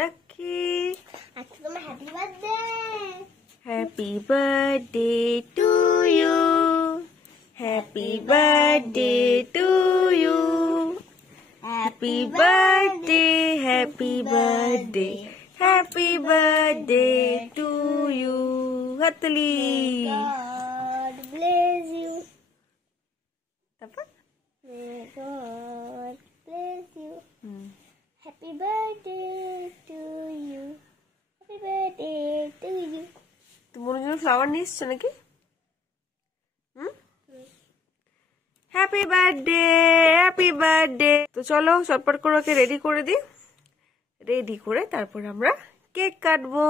রাখি। আজকে তোমার happy birthday. Happy birthday to you, happy birthday to you, happy birthday, happy birthday, happy birthday to you. হাততালি। God bless you. তারপর May God bless you. Happy birthday to you. Happy birthday to you. তোমার জন্য flower নিয়ে এসছো নাকি? Happy birthday, happy birthday. তো চলো চটপট করে ওকে রেডি করে দিই। রেডি করে তারপর আমরা কেক কাটবো।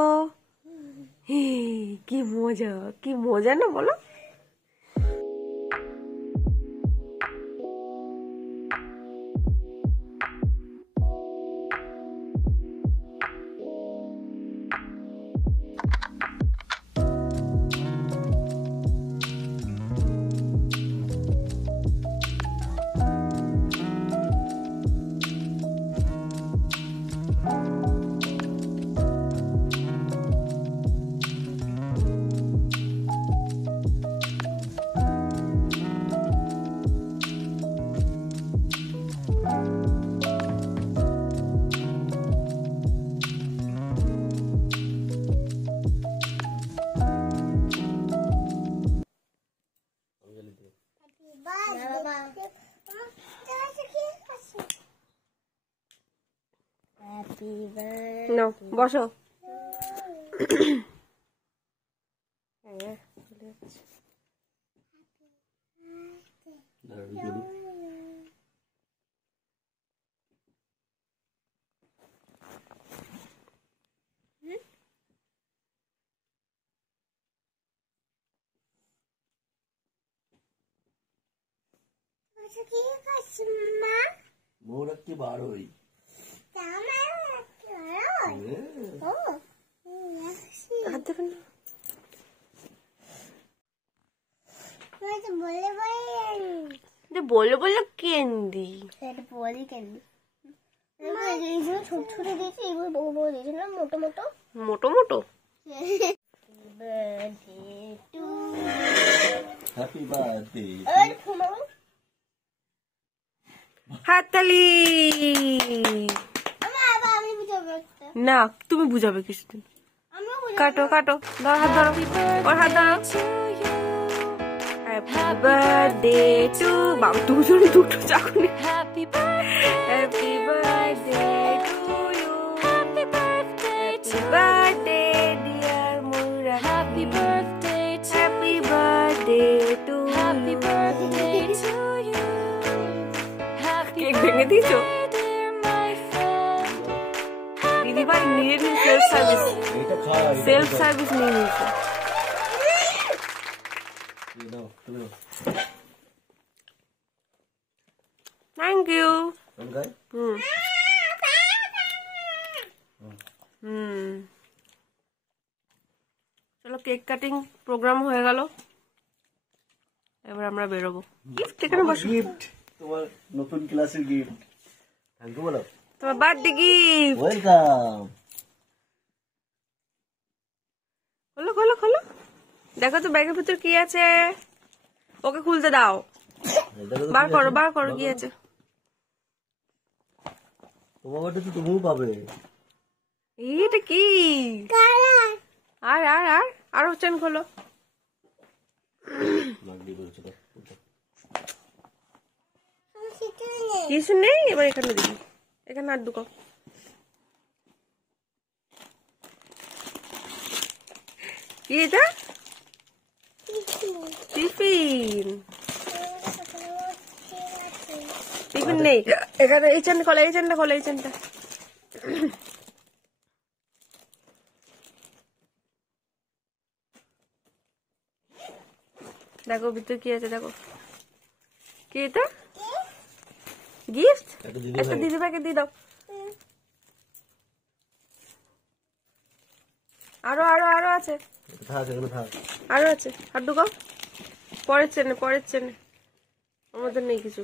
কি মজা, কি মজা না বলো? Happy birthday. নাও বসো। মোর কি বারোই হাত দেবেন না। বলে বলে ক্যান্ডি ছোট ছোট দিয়েছি, এগুলো বড় বড় দিয়েছিলাম মোটো মোটো। মোটো মোটো। Happy birthday. হাততালি। আমি বুঝাবো একটা। না তুমি বুঝাবে কিছুদিন। আমিও কাটো কাটো, ধরো হাত ধরো, ওর হাত ধরো। হ্যাপি বার্থডে টু, বাবা দুজনে দুটো চাকুনি। Happy birthday to you, happy birthday dear Mura, happy birthday to you. Cake ভেঙে দিয়েছো? দিদিভাই নিজে নিজে সেলফ সার্ভিস নিয়ে নিয়েছে। Thank you. চলো কেক কাটিং প্রোগ্রাম হয়ে গেল, এবার আমরা বেরোবো। গিফট এখানে বসো। গিফট তোমার নতুন ক্লাসের গিফট। থ্যাংক ইউ বলো। তোমার বার্থডে গিফট। ওয়েলকাম। খোলো খোলো খোলো, দেখো তো ব্যাগের ভিতর কি আছে। ওকে খুলতে দাও। বার করো বার করো, কি আছে। তোমার বার্থডে তো তুমিও পাবে। এটা কি? আর আর আর আরো চেন খোলো। কিছু নেই, এবার এখানে দিবি, এখানে আর ঢুকো। কি এটা? টিফিন। টিফিন নেই এখানে। এই চেনটা খোলো, এই চেনটা খোলো, এই চেনটা। দেখো ভিতরে কি আছে, দেখো কি এটা। গিফট। একটা দিদিভাইকে দিয়ে দাও। আরো আরো আরো আছে, আরো আছে। আর ঢুকাও পরের চেনে, পরের চেনে। আমাদের নেই কিছু।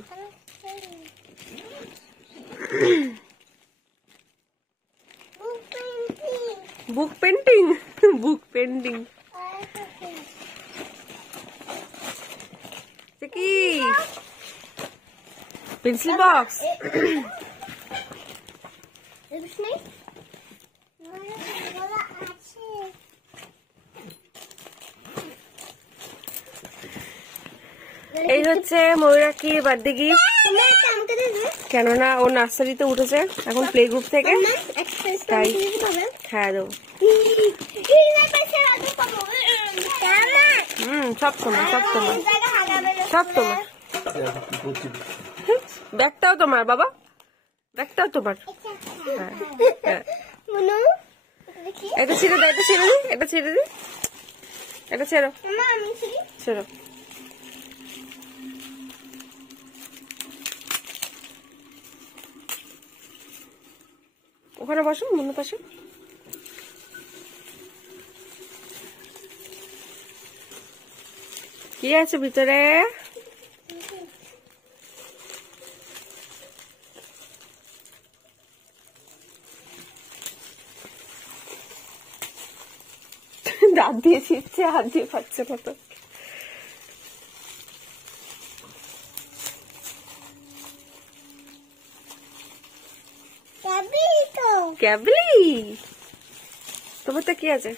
পেন্ডিং। কি পেন্সিল বক্স? এই হচ্ছে ময়ূরাক্ষীর বার্থডে গিফট। কেননা ও নার্সারিতে উঠেছে এখন, প্লে গ্রুপ থেকে, তাই হ্যাঁ দেবো। সব তোমার, সব তোমার, সব তোমার। ব্যাগটাও তোমার বাবা, ব্যাগটাও তোমার। হ্যাঁ হ্যাঁ, এটা ছেড়ে দাও, এটা ছেড়ে দিই, এটা ছেড়ে দিই, এটা ছেড়ো, ছেড়ো। ওখানে বসো, মনে পাশে। কি আছে ভিতরে? দাঁত দিয়ে ছিটছে, হাত দিয়ে পাচ্ছে না তো। ক্যাবলি, তোমার তো কি আছে?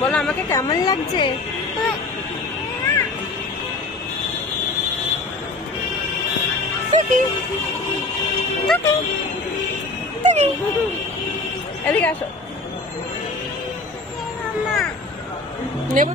বলো আমাকে কেমন লাগছে? এদিকে আসো। নেব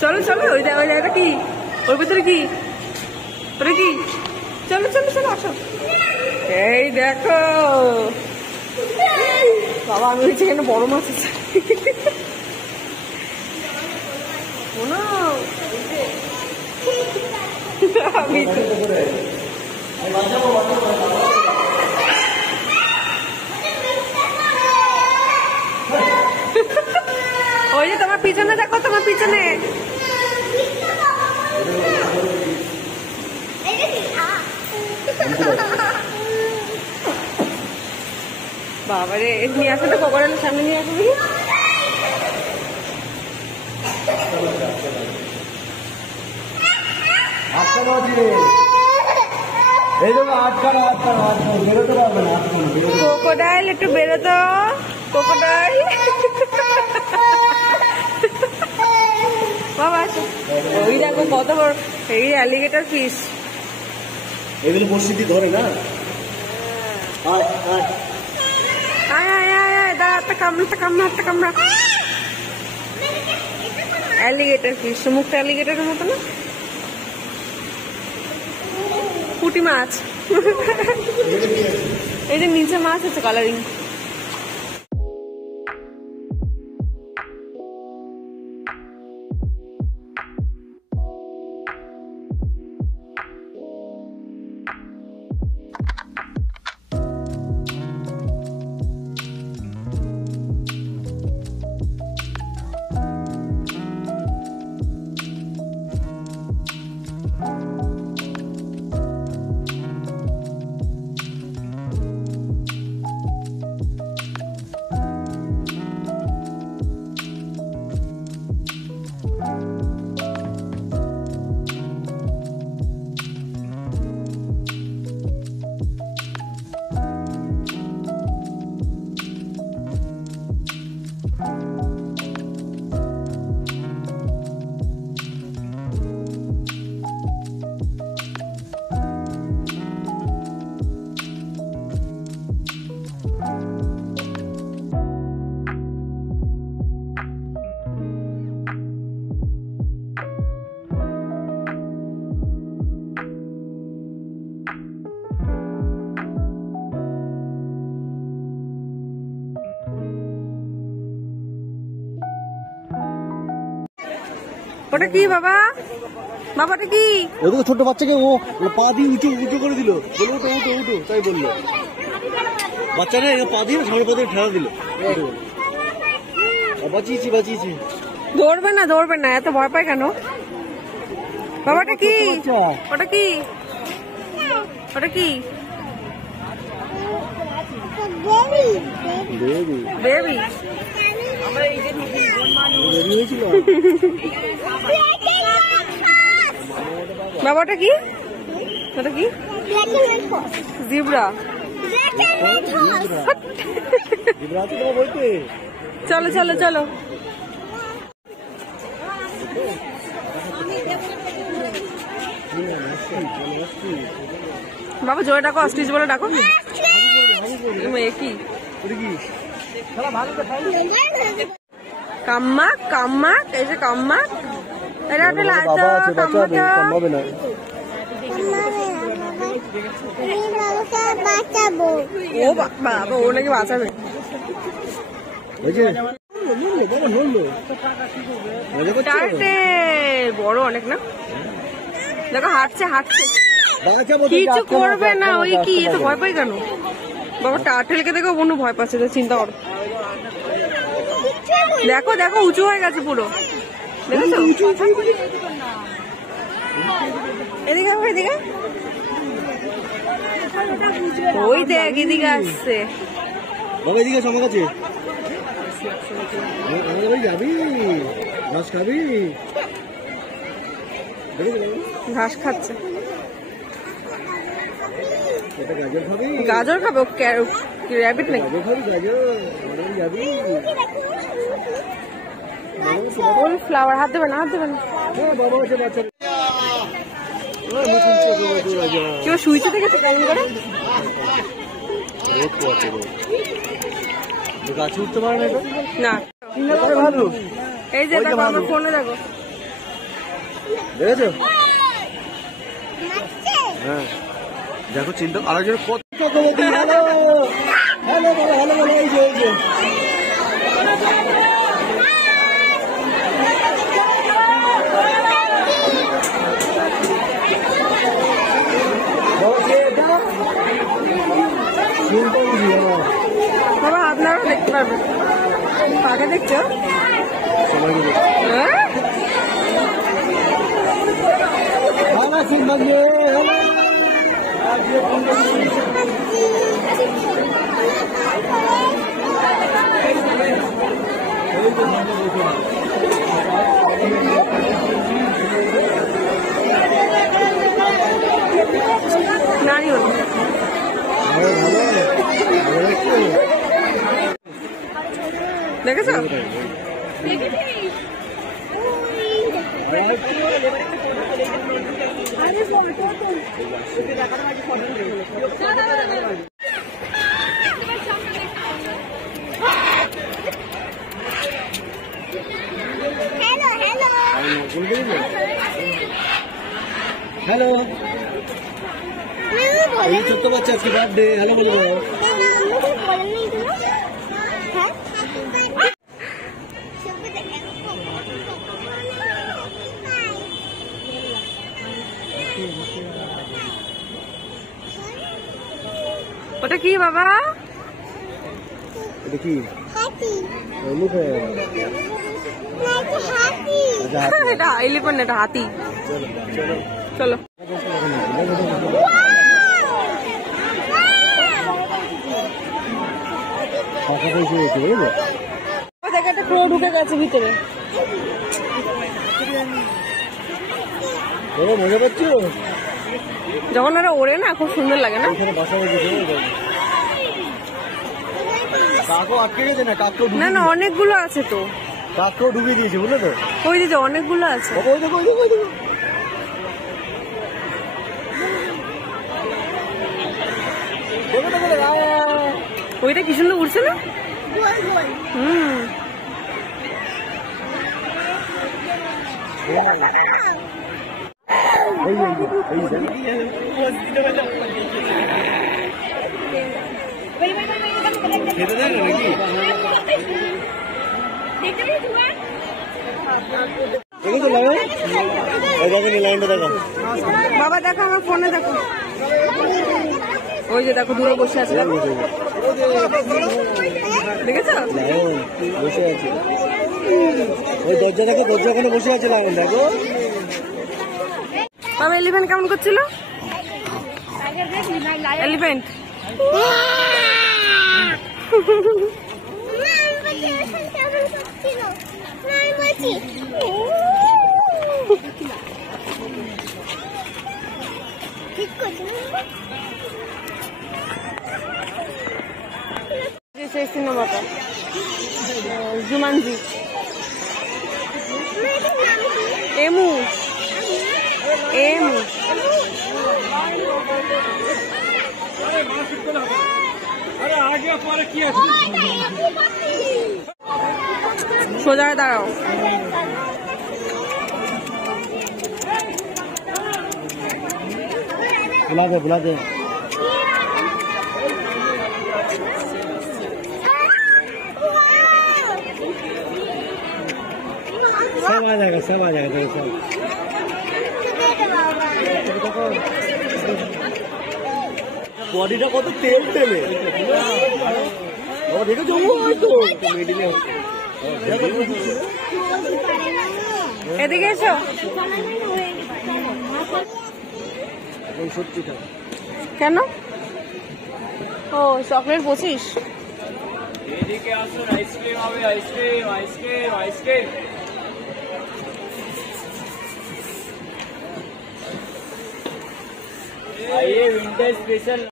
চলো চলো। ওই জায়গাটা কি? ওর ভিতরে কি? ওটা কি? চলো চলো চলো আসো। এই দেখো বাবা, আমি হচ্ছে এখানে বড় মাছ আছে। ওই যে তোমার পিছনে দেখো, তোমার পিছনে। বাবারে, নিয়ে আসো তো, কোকোডাইলের সামনে নিয়ে আসো। কোকোডাইল একটু বেরোতো, কোকোডাইল। বাবা আসো। ওই দেখো কত বড়, এই অ্যালিগেটর ফিশ। এগুলো বসিটি ধরে না? আয় আয় আয় আয়, দাঁড়া, একটা কামড়া। অ্যালিগেটর ফিশ, মুখটা অ্যালিগেটরের মতো না? পুঁটি মাছ। এই যে নিচে মাছ আছে কালারিং। ওটা কি বাবা? বাবাটা কি? ওটা ছোট বাচ্চাকে ও পা দিয়ে উঁচু করে দিল, বলে উঠো, তাই বললো। বাচ্চারা পা দিয়ে সামনে পা দিয়ে ঠেলা দিল। বাঁচিয়েছি। দৌড়বে না, এত ভয় পায় কেন? বাবাটা কি? ওটা কি? বেবি। বাবাটা কি? ওটা কি? জিব্রা। চলো। বাবা জোরে ডাকো, অস্ট্রিচ বলে ডাকো। কি কাম্মাক, এই যে কাম্মাক। এটা একটা লাইটো কাম্মাবে না। ও বাবা, ও নাকি বাঁচাবে। টার্টে বড় অনেক না, দেখো হাঁটছে হাঁটছে, কিছু করবে না। ওই কি এত ভয় পাই কেন বাবা? টার্টেলকে দেখো বনু ভয় পাচ্ছে, তো চিন্তা করো। দেখো দেখো উঁচু হয়ে গেছে পুরো, দেখেছো? এদিকে এদিকে, ওই দেখ এদিকে আসছে। বাবা এদিকে আমার কাছে যাবি, ঘাস খাবি? ঘাস খাচ্ছে, গাজর খাবি? গাজর খাবে, র্যাবিট নাকি? গাজর খাবি? গাজর যাবি? ফ্লাওয়ার হাত দেবে না, হাত দেবে না। বাবা আছে বাচ্চা কেউ শুইতে দেখেছে কেমন করে? গাছে উঠতে পারে না না, ভালো। এই যে দেখো আমার ফোনে দেখো, দেখেছো? হ্যাঁ দেখো চিন্তা আরেকজন কত চক্রবর্তী। হ্যালো হ্যালো বলো, হ্যালো বলো। এই যে বাবা আপনারা দেখতে পারবেন, কাকে দেখছো? নারিয়েল দেখেছো? হ্যালো এই ছোট্ট বাচ্চা আজকে বার্থডে। হ্যালো বলো। ওটা কি বাবা? এটা কি? এটা এলিফ্যান্ট, এটা হাতি। চলো একটা ক্রো ঢুকে গেছে ভিতরে। মজা পাচ্ছ যখন ওরা ওড়ে না, খুব সুন্দর লাগে না? কাকও আটকে গেছে না? কাকও না না, অনেকগুলো আছে তো, কাকও ঢুকে দিয়েছে বুঝলে তো? ওই দিকে অনেকগুলো আছে। ওইটা কি সুন্দর উঠছে না? হুম খেতে দেয় না নাকি? দেখো লাইনটা দেখো বাবা, দেখো আমার ফোনে দেখো, ওই যে দেখো দূরে বসে আছে, দেখেছো? বসে আছে ওই দরজা দেখো, দরজা ওখানে বসে আছে লাইন দেখো। বাবা এলিফ্যান্ট কেমন করছিল? এলিফ্যান্ট সিনেমাটা জুমানজি। এমু এমু সোজা দাঁড়াও। बुला दे सब आ जाएगा सब। বডিটা কত তেল টেলে দেখেছো এদিকে এসো। সত্যিটা কেন? ও চকলেট বসিস। এদিকে আসুন, আইসক্রিম হবে, আইসক্রিম। आइए विंटर स्पेशल